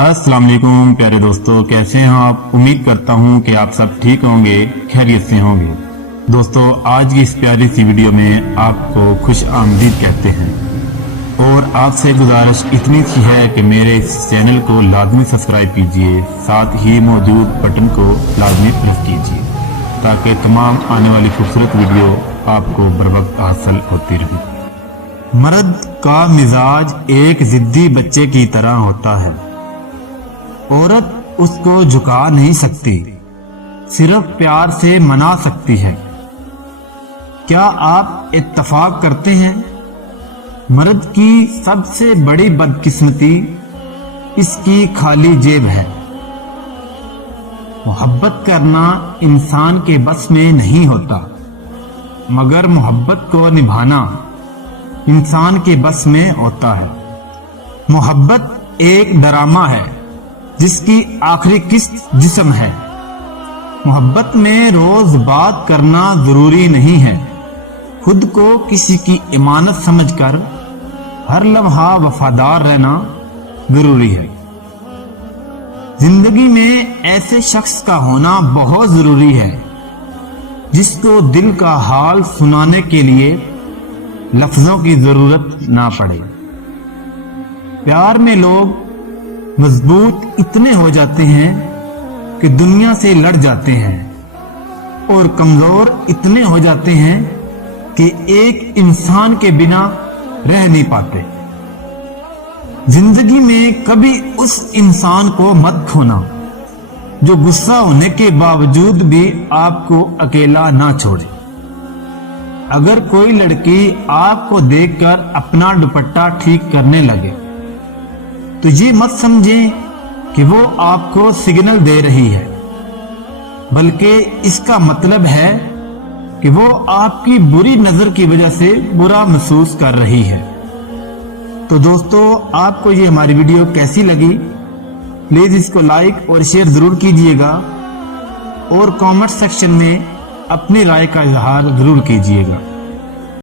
السلام علیکم پیارے دوستو، کیسے ہیں آپ؟ امید کرتا ہوں کہ آپ سب ٹھیک ہوں گے، خیریت سے ہوں گے۔ دوستو، آج کی اس پیاری سی ویڈیو میں آپ کو خوش آمدید کہتے ہیں اور آپ سے گزارش اتنی سی ہے کہ میرے اس چینل کو لازمی سبسکرائب کیجئے، ساتھ ہی موجود بٹن کو لازمی پریس کیجئے تاکہ تمام آنے والی خوبصورت ویڈیو آپ کو بروقت حاصل ہوتی رہے۔ مرد کا مزاج ایک ضدی بچے کی طرح ہوتا ہے۔ عورت اس کو جھکا نہیں سکتی، صرف پیار سے منا سکتی ہے۔ کیا آپ اتفاق کرتے ہیں؟ مرد کی سب سے بڑی بدقسمتی اس کی خالی جیب ہے۔ محبت کرنا انسان کے بس میں نہیں ہوتا، مگر محبت کو نبھانا انسان کے بس میں ہوتا ہے۔ محبت ایک ڈرامہ ہے جس کی آخری قسط جسم ہے۔ محبت میں روز بات کرنا ضروری نہیں ہے، خود کو کسی کی امانت سمجھ کر ہر لمحہ وفادار رہنا ضروری ہے۔ زندگی میں ایسے شخص کا ہونا بہت ضروری ہے جس کو دل کا حال سنانے کے لیے لفظوں کی ضرورت نہ پڑے۔ پیار میں لوگ مضبوط اتنے ہو جاتے ہیں کہ دنیا سے لڑ جاتے ہیں، اور کمزور اتنے ہو جاتے ہیں کہ ایک انسان کے بنا رہ نہیں پاتے۔ زندگی میں کبھی اس انسان کو مت کھونا جو غصہ ہونے کے باوجود بھی آپ کو اکیلا نہ چھوڑے۔ اگر کوئی لڑکی آپ کو دیکھ کر اپنا دوپٹہ ٹھیک کرنے لگے تو یہ مت سمجھیں کہ وہ آپ کو سگنل دے رہی ہے، بلکہ اس کا مطلب ہے کہ وہ آپ کی بری نظر کی وجہ سے برا محسوس کر رہی ہے۔ تو دوستو، آپ کو یہ ہماری ویڈیو کیسی لگی؟ پلیز اس کو لائک اور شیئر ضرور کیجئے گا، اور کامنٹ سیکشن میں اپنی رائے کا اظہار ضرور کیجئے گا۔